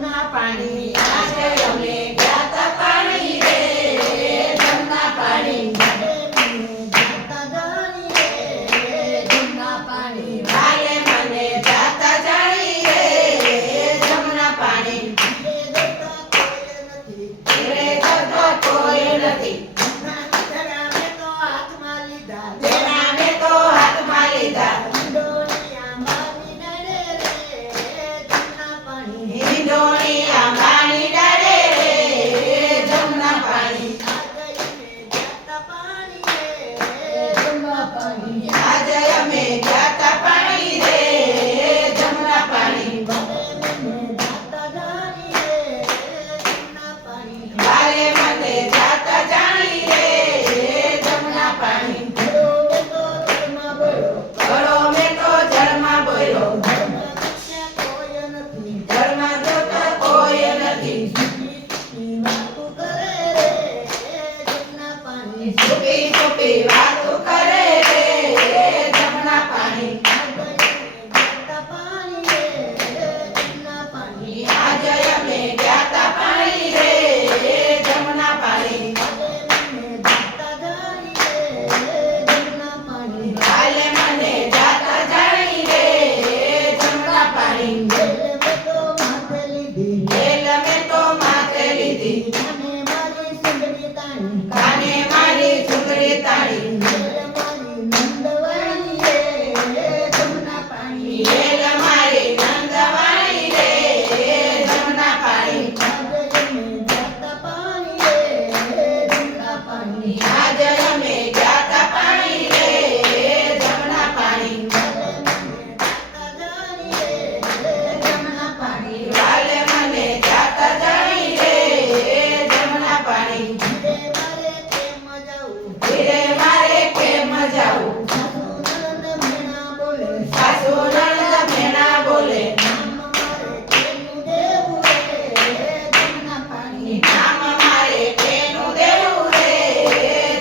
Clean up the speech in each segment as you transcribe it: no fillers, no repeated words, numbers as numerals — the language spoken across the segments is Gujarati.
જમના પાણી આજે અમે ગયા તા પાણી રે જમના પાણી જાતા જાણી રે જમના પાણી વાલે મને જાતા જાણી રે જમના પાણી રે જતો કોઈ નથી આજે અમે ગયા તા પાણી રે જમના પાણી વાલે મને જાતા જાણી રે જમના પાણી ઘડો મેં તો જળમાં બોલ્યો જળમાં તો કોઈ નથી છુપી છુપી વાતો કરે રે જમના પાણી આજે અમે ગયા તા પાણી રે જમના પાણી કાલે મને જાતા જાણી રે જમના પાણી જેલ મેં તો માથે લીધી કાને મારી ચુંદડી તાળી જેલ મારી નંદવાણી રે જમના પાણી આજે અમે ગયા તા પાણી રે જમના પાણી વાલે મને જાતા જાણી રે જમના પાણી ધીરે મારે કેમ જાવું સાસુ નણંદ મેણા બોલે નામ મારે કેનું દેવું રે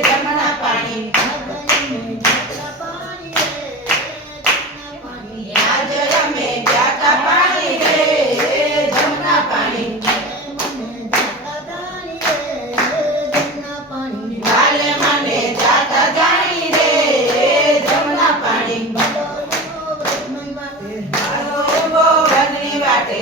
જમના પાણી આજે અમે ગયા તા પાણી રે જમના પાણી વાલે મને જાતા જાણી રે જમના પાણી મારો ઉભો વનની વાટે